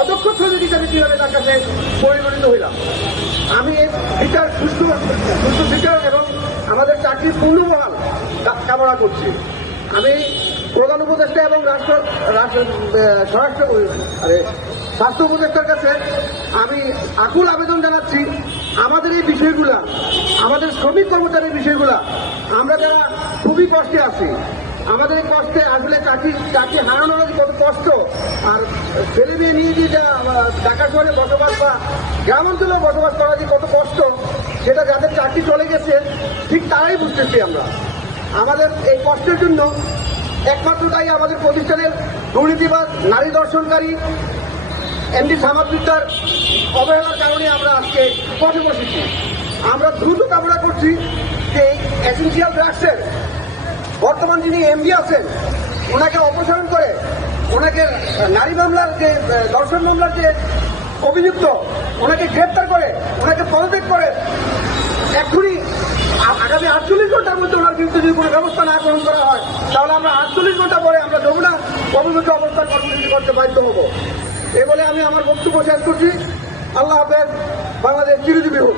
অদক্ষ শ্রমিক আমি কিভাবে তার কাছে পরিগণিত হইলাম। আমি বিচার সুষ্ঠু বিচার এবং আমাদের চাকরির পূর্ণবহাল কামনা করছি। আমি প্রধান উপদেষ্টা এবং স্বাস্থ্য উপদেষ্টার কাছে আমি আকুল আবেদন জানাচ্ছি, আমাদের এই বিষয়গুলা, আমাদের শ্রমিক কর্মচারীর বিষয়গুলা, আমরা যারা খুবই কষ্টে আছি, আমাদের এই কষ্টে আসলে চাকরি হারানোর কত কষ্ট, আর ছেলে মেয়ে নিয়ে যে ঢাকা শহরে বসবাস বা গ্রাম অঞ্চলে বসবাস করা যে কত কষ্ট, সেটা যাদের চাকরি চলে গেছে ঠিক তারাই বুঝতেছি আমরা। আমাদের এই কষ্টের জন্য একমাত্র দায়ী আমাদের প্রতিষ্ঠানের দুর্নীতিবাদ, নারী দর্শনকারী এমডি সামাজিকতার অবহেলার কারণে আমরা আজকে পথে বসেছি। আমরা দ্রুত কামনা করছি যে এসেন্সিয়াল ড্রাগসের বর্তমান যিনি এমডি আছেন ওনাকে অপসারণ করে, ওনাকে নারী মামলার যে দর্শন মামলার যে অভিযুক্ত ওনাকে গ্রেপ্তার করে, ওনাকে পদত্যাগ করে এক্ষুনি আগামী 48 ঘন্টার মধ্যে ওনার বিরুদ্ধে যদি কোনো ব্যবস্থা না গ্রহণ করা হয় তাহলে আমরা 48 ঘন্টা পরে আমরা যমুনা কর্মসূচি অবস্থান কর্মসূচি করতে বাধ্য হব। এই বলে আমি আমার বক্তব্য শেষ করছি। আল্লাহ হাফেজ। বাংলাদেশ চিরজীবী হোক।